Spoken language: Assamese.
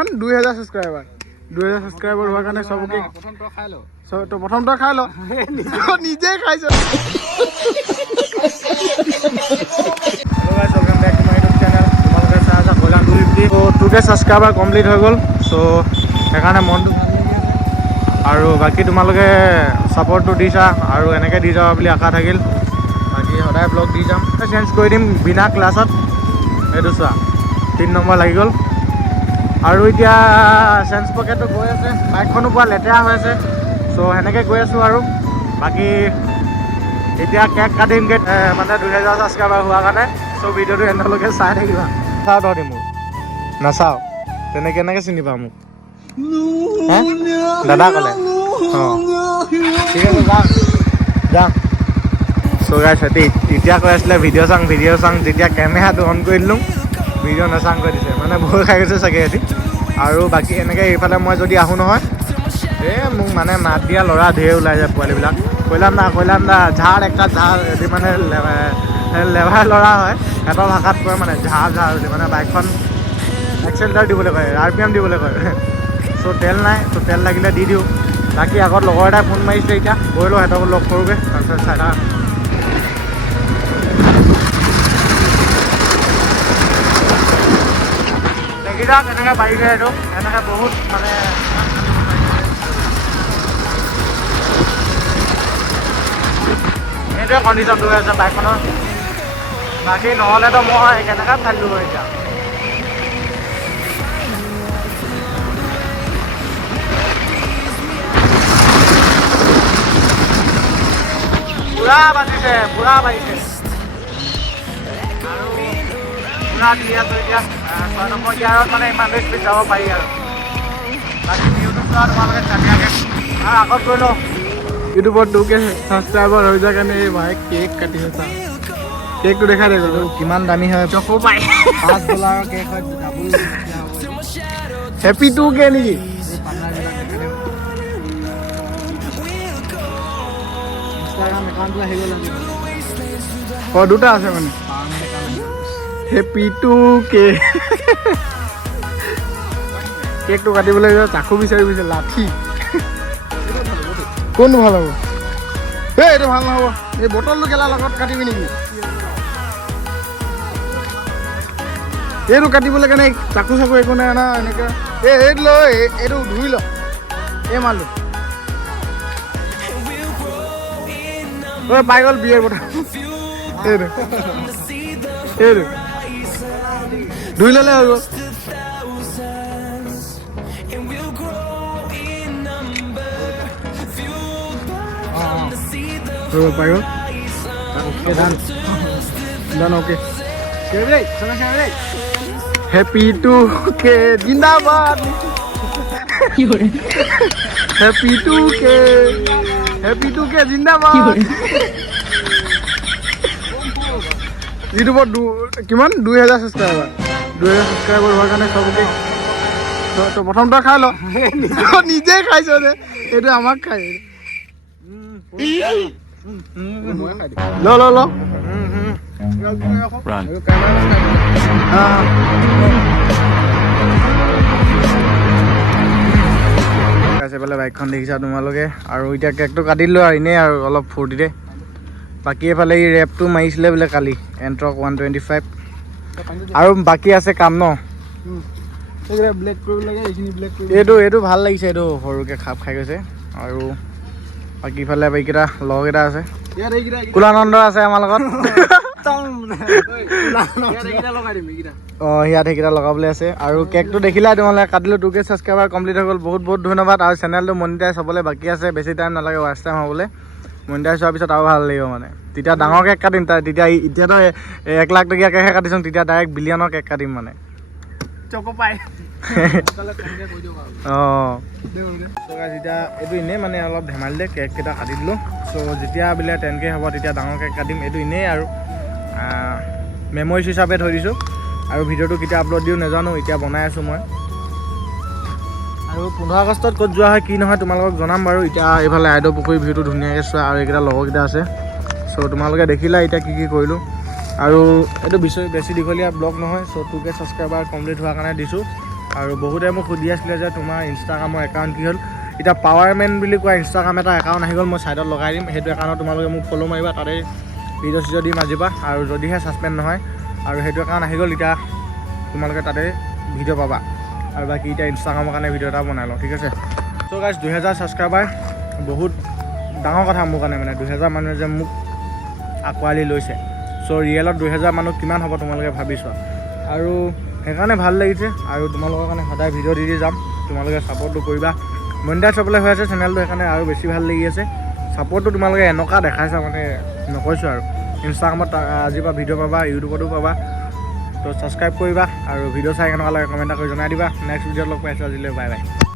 2000 সাবস্ক্ৰাইবাৰ 2000 সাবস্ক্ৰাইবাৰ হোৱাৰ কাৰণে সবকে প্ৰথমটো খাই ল তো প্ৰথমটো খাই ল নিজে খাইছ Hello guys, welcome back to my YouTube channel. তোমালোকে চাই আছা কল্যাণ দুলিপটি তো 2K সাবস্ক্রাইবার কমপ্লিট হৈ গ'ল সো সেইকাৰণে মনটো আৰু বাকি তোমালোকে সাপোৰ্টটো দিছা আৰু এনেকৈ দি যাবা বুলি আশা থাকিল বাকি সদায় ব্লগ দি যাম চেঞ্জ কৰি দিম বিনা ক্লাছত এইটো চোৱা 3 নম্বৰ লাগি গ'ল আৰু এতিয়া চেঞ্জ পকেটটো গৈ আছে বাইকখনো পুৰা লেতেৰা হৈ আছে সো সেনেকৈ গৈ আছোঁ আৰু বাকি এতিয়া কেক কাটিম কে মানে 2000 সাবস্ক্ৰাইবাৰ হোৱাৰ কাৰণে সো ভিডিঅ'টো এন্ডলৈকে চাই থাকিবা চাও তহঁতি মোক নাচাও তেনে কেনেকৈ চিনি পাম মোক দাদা ক'লে অঁ ঠিক আছে যাম সো গাইছ এতিয়া কৈ আছিলে ভিডিঅ' চাং যেতিয়া কেমেৰাটো অন কৰি দিলোঁ ভিডিঅ' নাচাং কৰি দিছে মানে ভয় খাই গৈছে চাগে সিহঁতি আৰু বাকী এনেকৈ এইফালে মই যদি আহোঁ নহয় মোক মানে মাত দিয়া ল'ৰা ধেৰ ওলাই যায় পোৱালিবিলাক কইলাম দা ঝাৰ একটা ঝাৰ এটি মানে লেভাৰ ল'ৰা হয় সিহঁতৰ ভাষাত কয় মানে ঝাৰ বুলি মানে বাইকখন এক্সেলেটাৰ দিবলৈ কয় RPM দিবলৈ কয় চ' তেল নাই ত' তেল লাগিলে দি দিওঁ বাকী আগত লগৰ এটাই ফোন মাৰিছে এতিয়া গৈ লওঁ সিহঁতক লগ কৰোঁগৈ তাৰপিছত চাই থাকা দেখিছা কেনেকৈ বাঢ়িছে এইটো এনেকৈ বহুত মানে এইটোৱে কণ্ডিশ্যনটো হৈ আছে বাইকখনৰ বাকী নহ'লেতো মই কেনেকৈ ফালিলোঁ এতিয়া পুৰা বাজিছে পুৰা বাঢ়িছে আৰু পুৰা দি আছোঁ এতিয়া 6 নম্বৰ গিয়াৰত মানে ইমান স্পীড যাব পাৰি আৰু বাকী ইউটিউব চোৱা তোমালোকে চাবিয়াকৈ আৰু আগত গৈ লওঁ ইউটিউবত 2K সাবস্ক্ৰাইবাৰ হৈ যায় কাৰণে এই ভাই কেক কাটিছে চা কেকটো দেখাই দে গ'ল কিমান দামী হয় চকু পাই $5 কেক হয় ডাবল হেপি 2K নেকি ইনষ্টাগ্রাম একাউণ্টটো আহিব লাগিব দুটা আছে মানে হেপি 2K কেকটো কাটিবলৈ চাকু বিচাৰি গৈছে লাঠি কোনটো ভাল হ'ব এইটো ভাল নহ'ব এই বটলটো গেলা লগত কাটিবি নেকি এইটো কাটিবলৈ কাৰণে চাকু একো নাই না এনেকৈ এইটো লৈ এইটো ধুই ল এই মালটো পাই গ'ল বিয়েৰ বটল এইটো ধুই ল'লে হৈ গ'ল পাই গ'ল ওকে ডান ওকে হেপি 2K জিন্দাবাদ হেপি 2K জিন্দাবাদ ইউটিউবত কিমান 2000 সাবস্ক্রাইবার হোৱাৰ কাৰণে সবকে তো প্ৰথমটো খাই ল নিজে খাইছ যে এইটো আমাক খাই ল এইফালে বাইকখন দেখিছা তোমালোকে আৰু এতিয়া কেকটো কাটিলোঁ আৰু এনেই আৰু অলপ ফূৰ্তিতে বাকী এইফালে এই ৰেপটো মাৰিছিলে বোলে কালি এণ্ট্ৰক 125 আৰু বাকী আছে কাম ন এইটো ভাল লাগিছে এইটো সৰুকৈ খাপ খাই গৈছে আৰু বাকী ইফালে এইকেইটা লগ এটা আছে কুলানন্দ আছে আমাৰ লগত ইয়াত সেইকেইটা লগাবলৈ আছে আৰু কেকটো দেখিলাই তোমালোকে কাটিলোঁ 2K সাবস্ক্ৰাইবাৰ কমপ্লিট হৈ গ'ল বহুত ধন্যবাদ আৰু চেনেলটো মনিটাইজ হ'বলৈ বাকী আছে বেছি টাইম নালাগে ৱাচ টাইম হ'বলৈ মনিটাইজ হোৱাৰ পিছত আৰু ভাল লাগিব মানে তেতিয়া ডাঙৰ কেক কাটিম তেতিয়া এতিয়াতো 1 লাখ টকীয়া কেকহে কাটিছোঁ তেতিয়া ডাইৰেক্ট বিলিয়নৰ কেক কাটিম মানে চকু পাই অঁ এতিয়া এইটো এনেই মানে অলপ ধেমালিতে কেককেইটা কাটি দিলোঁ চ' যেতিয়া বোলে 10K হ'ব তেতিয়া ডাঙৰ কেক কাটিম এইটো এনেই আৰু মেমৰিজ হিচাপে থৈ দিছোঁ আৰু ভিডিঅ'টো কেতিয়া আপলোড দিওঁ নাজানো এতিয়া বনাই আছোঁ মই আৰু 15 আগষ্টত ক'ত যোৱা হয় কি নহয় তোমালোকক জনাম বাৰু এতিয়া এইফালে আইদেউ পুখুৰী ভিউটো ধুনীয়াকৈ চোৱা আৰু এইকেইটা লগৰকেইটা আছে চ' তোমালোকে দেখিলা এতিয়া কি কৰিলোঁ আৰু এইটো বেছি দীঘলীয়া ব্লগ নহয় চ' 2K সাবস্ক্ৰাইবাৰ কমপ্লিট হোৱাৰ কাৰণে দিছোঁ আৰু বহুতে মোক সুধি আছিলে যে তোমাৰ ইনষ্টাগ্ৰামৰ একাউণ্ট কি হ'ল। এতিয়া পাৱাৰমেন বুলি কোৱা ইনষ্টাগ্ৰাম এটা একাউণ্ট আহি গ'ল, মই ছাইডত লগাই দিম। সেইটো একাউণ্টত তোমালোকে মোক ফ'ল' মাৰিবা, তাতে ভিডিঅ' চিডিঅ' দি মাজিবা। আৰু যদিহে ছাছপেণ্ড নহয় আৰু সেইটো একাউণ্ট আহি গ'ল, এতিয়া তোমালোকে তাতে ভিডিঅ' পাবা। আৰু বাকী এতিয়া ইনষ্টাগ্ৰামৰ কাৰণে ভিডিঅ' এটা বনাই লওঁ, ঠিক আছে। চ' গাইজ 2000 ছাবস্ক্ৰাইবাৰ বহুত ডাঙৰ কথা মোৰ কাৰণে, মানে 2000 মানুহে যে মোক আঁকোৱালি লৈছে। চ' ৰিয়েলত 2000 মানুহ কিমান হ'ব তোমালোকে ভাবি চোৱা। আৰু সেইকাৰণে ভাল লাগিছে, আৰু তোমালোকৰ কাৰণে সদায় ভিডিঅ' দি যাম, তোমালোকে ছাপোৰ্টটো কৰিবা। মনিটাইজ হ'বলৈ হৈ আছে চেনেলটো, সেইকাৰণে আৰু বেছি ভাল লাগি আছে। ছাপোৰ্টটো তোমালোকে এনেকুৱা দেখাইছা মানে নকৈছোঁ আৰু। ইনষ্টাগ্ৰামত আজিৰ পৰা ভিডিঅ' পাবা, ইউটিউবতো পাবা। তো ছাবস্ক্ৰাইব কৰিবা আৰু ভিডিঅ' চাই কেনেকুৱা লাগে কমেণ্ট এটা কৰি জনাই দিবা। নেক্সট ভিডিঅ'ত লগ পাইছোঁ, আজিলৈ বাই বাই।